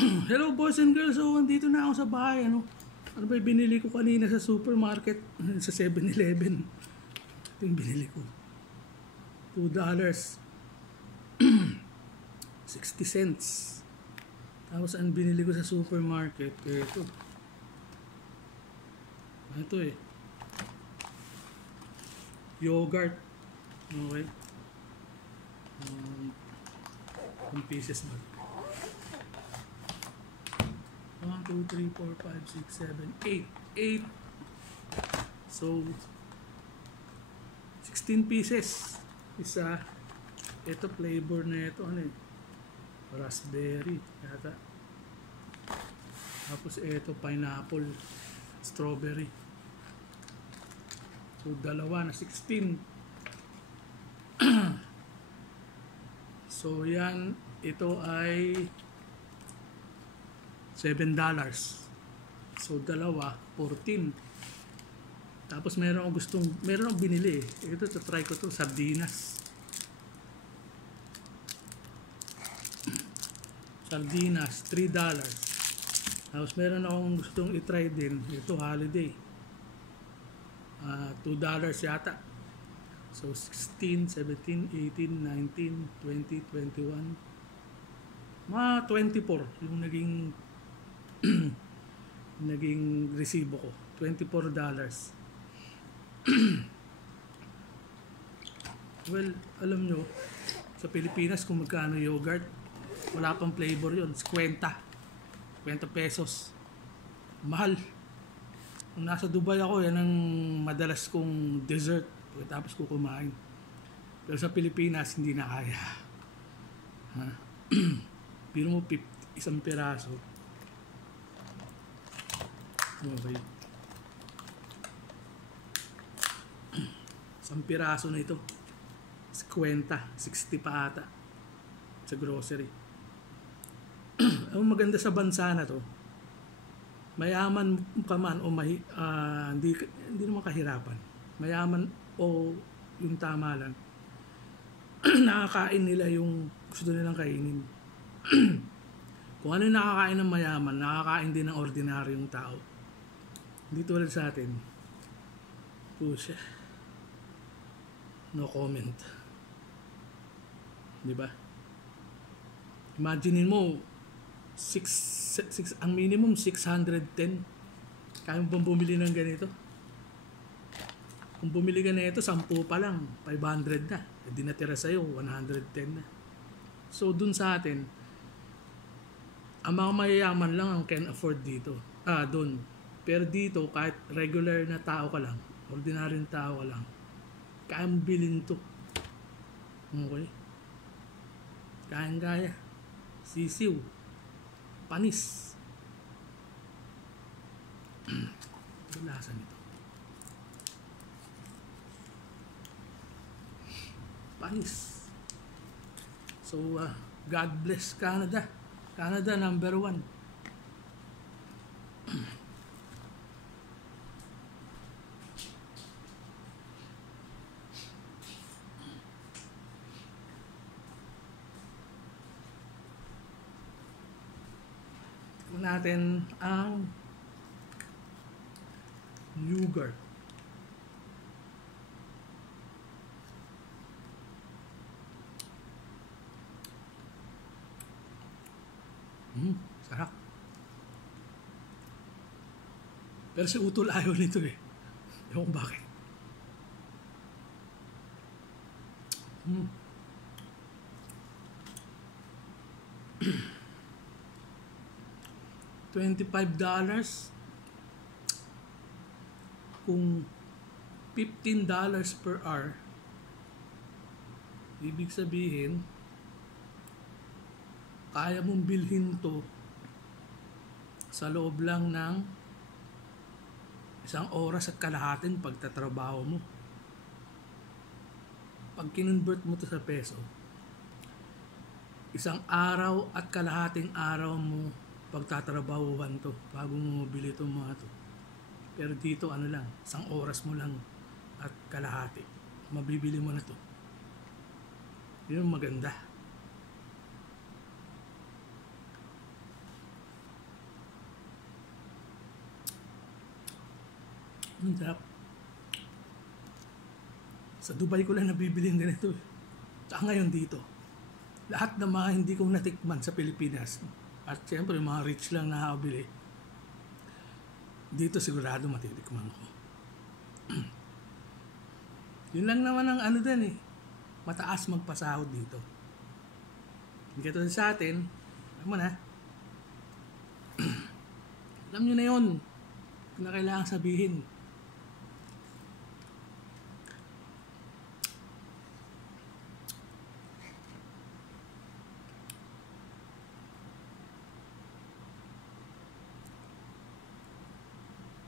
Hello boys and girls, so andito na ako sa bahay. Ano ba yung binili ko kanina sa supermarket, sa 7-Eleven. Ito yung binili ko, $2, 60 cents. Tapos ang binili ko sa supermarket, ito yogurt. Okay, 1 pieces ba? 1, 2, 3, 4, 5, 6, 7, 8. So 16 pieces. Isa. Ito flavor na ito, raspberry yata. Tapos ito pineapple, strawberry. So dalawa na 16. So yan, ito ay $7. So dalawa, 14. Tapos meron akong binili. Ito, try ko to, sardinas. Sardinas, $3. Tapos meron akong gustong i-try din. Ito, holiday. $2 yata. So 16, 17, 18, 19, 20, 21. Mga 24 yung naging resibo ko. $24. Well, alam nyo, sa Pilipinas kung magkano yogurt, wala pang flavor yun. 50 pesos. Mahal. Nung nasa Dubai ako, yan ang madalas kong dessert tapos ko kumain. Pero sa Pilipinas, hindi na kaya. Pero mo isang piraso. Okay. Isang piraso na ito. 50, 60 pa ata sa grocery. Ang maganda sa bansa na to, mayaman ka man o hindi naman kahirapan. Mayaman o yung tama lang. Nakakain nila yung gusto nilang kainin. Kung ano yung nakakain ng mayaman, nakakain din ng ordinaryong tao. Hindi tulad sa atin. Pusha. No comment. Diba? Imaginin mo, ang minimum 610. Kaya mo bang bumili ng ganito? Kung bumili ka na ito, 10 pa lang, 500 na. Hindi natira sa'yo, 110 na. So, dun sa atin, ang mga mayayaman lang ang can afford dito. Dun. Pero dito, kahit regular na tao ka lang, ordinaryong tao ka lang, kaya mo bilhin to. Okay? Kayang-kaya. Sisiw. Panis. Ano lasa nito? Panis. So, God bless Canada. Canada number 1. Tignan natin ang yogurt. Sarap. Pero si Utol ayaw nito eh. Ewan ko bakit. $25 kung $15 per hour, ibig sabihin kaya mong bilhin to sa loob lang ng 1 oras at kalahating pagtatrabaho mo. Pag kinonvert mo to sa peso, 1 araw at kalahating araw mo pagtatrabahuhan to bago mo mabili itong mga to. Pero dito lang, 1 oras mo lang at kalahati, mabibili mo na to. Yun ang maganda. Ang sarap. Sa Dubai ko lang nabibili yung ganito eh. Tsaka ngayon dito. Lahat ng mga hindi kong natikman sa Pilipinas, at siyempre yung mga rich lang nakakabili, dito sigurado matitikman ko. Yun lang naman ang ano din eh. Mataas magpasahod dito. Hindi katulad sa atin, alam mo na, alam nyo na yun. Kung na kailangan sabihin.